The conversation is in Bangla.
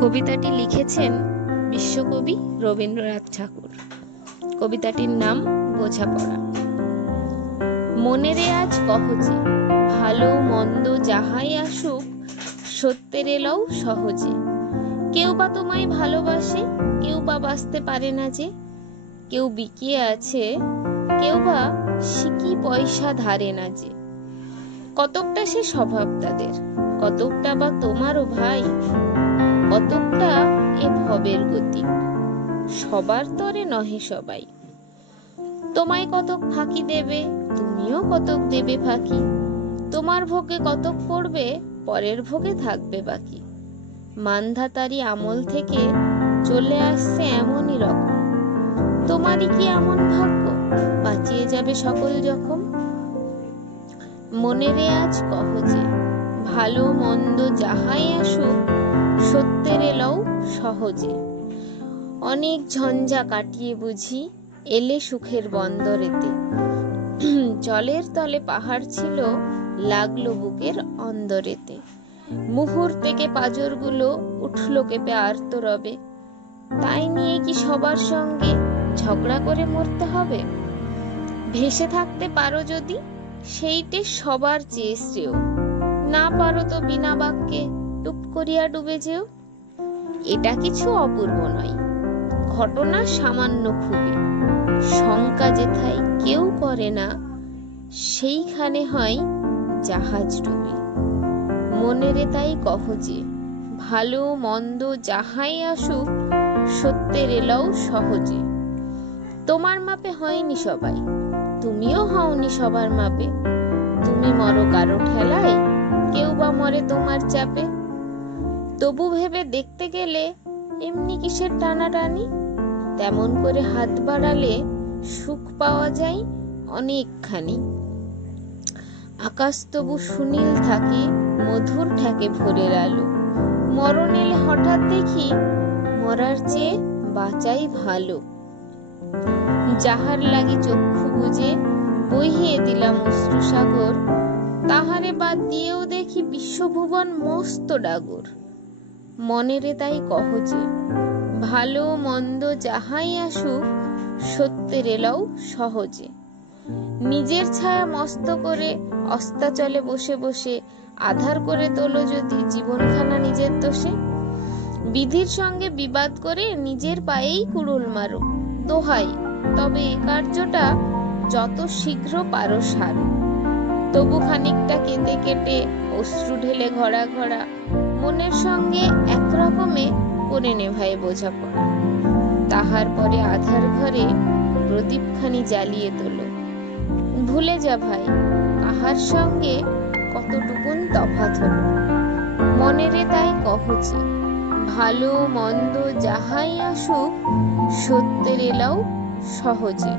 কবিতাটি লিখেছেন বিশ্বকবি রবীন্দ্রনাথ ঠাকুর। কবিতাটির নাম বোঝাপড়া। মনেরে আজ কহজে, ভালো মন্দ যাহাই আসুক, সত্যের এলও সহজে। কেউ বা তোমায় ভালোবাসে, কেউ বা বাসতে পারে না যে। কেউ বিকিয়ে আছে, কেউ বা সিকি পয়সা ধারে না যে। কতকটা সে স্বভাব তাদের, কতকটা বা তোমারও ভাই, কতকটা এ ভবের গতি, সবার তরে নহে সবাই। তোমায় কতক ফাঁকি দেবে, তুমিও কতক দেবে ফাঁকি। তোমার ভোগে কতক পড়বে, পরের ভোগে থাকবে বাকি। মানধাতারি আমল থেকে চলে আসছে এমনই রকম। তোমারই কি এমন ভাগ্য, বাঁচিয়ে যাবে সকল জখম। মনেরে আজ কহজে, ভালো মন্দ যাহাই আসুক, সত্যের এলও সহজে। অনেক ঝঞ্ঝা কাটিয়ে বুঝি এলে সুখের বন্দরেতে। জলের তলে পাহাড় ছিল, লাগলো বুকের অন্দরেতে। মুহূর্তেকে পাঁজরগুলো উঠল কেঁপে আর্তরবে। তাই নিয়ে কি সবার সঙ্গে ঝগড়া করে মরতে হবে? ভেসে থাকতে পারো যদি, সেইটে সবার চেয়ে শ্রেয়। না পারো তো বিনা বাক্যে টুপ করিয়া ডুবে যেও। এটা কিছু অপূর্ব নয়, ঘটনা সামান্য খুবই। শঙ্কা যেথায় কেউ করে না, সেইখানে হয় জাহাজ ডুবি। মনেরে তাই কহজে, ভালো মন্দ যাহাই আসুক, সত্যের এলও সহজে। তোমার মাপে হয়নি সবাই, তুমিও হওনি সবার মাপে। তুমি মরো কারো ঠেলায়, কেউ বা মরে তোমার চাপে। তবু ভেবে দেখতে গেলে এমনি কিসের টানাটানি। তেমন করে হাত বাড়ালে সুখ পাওয়া যায় অনেকখানি। আকাশ তবু সুনীল থাকে, মধুর ঠেকে ভোরের আলো। মরণ এলে হঠাৎ দেখি, মরার চেয়ে বাঁচাই ভালো। যাহার লাগি চক্ষু বুজে বহিয়ে দিলাম অশ্রুসাগর, তাহারে বাদ দিয়েও দেখি বিশ্বভুবন মস্ত ডাগর। মনেরে তাই কহজে, ভালো মন্দ যাহাই আসুক, সত্যের এলও সহজে। নিজের ছায়া মস্ত করে অস্তাচলে বসে বসে আধার করে তোলো যদি জীবনখানা নিজের দোষে। বিধির সঙ্গে বিবাদ করে নিজের পায়েই কুড়ুল মারো, দোহাই তবে এই কার্যটা যত শীঘ্র পারো সারো। তবু খানিকটা কেঁদে কেটে অশ্রু ঢেলে ঘড়া ঘড়া মনের সঙ্গে একরকমে করে নেভায় বোঝাপড়া। তাহার পরে আধার ঘরে প্রদীপখানি জ্বালিয়ে তোলো। ভুলে যা ভাই, কাহার সঙ্গে কতটুকুন তফাৎ হলো। মনেরে তাই কহজে, ভালো মন্দ যাহাই আসুক, সত্যের এলও সহজে।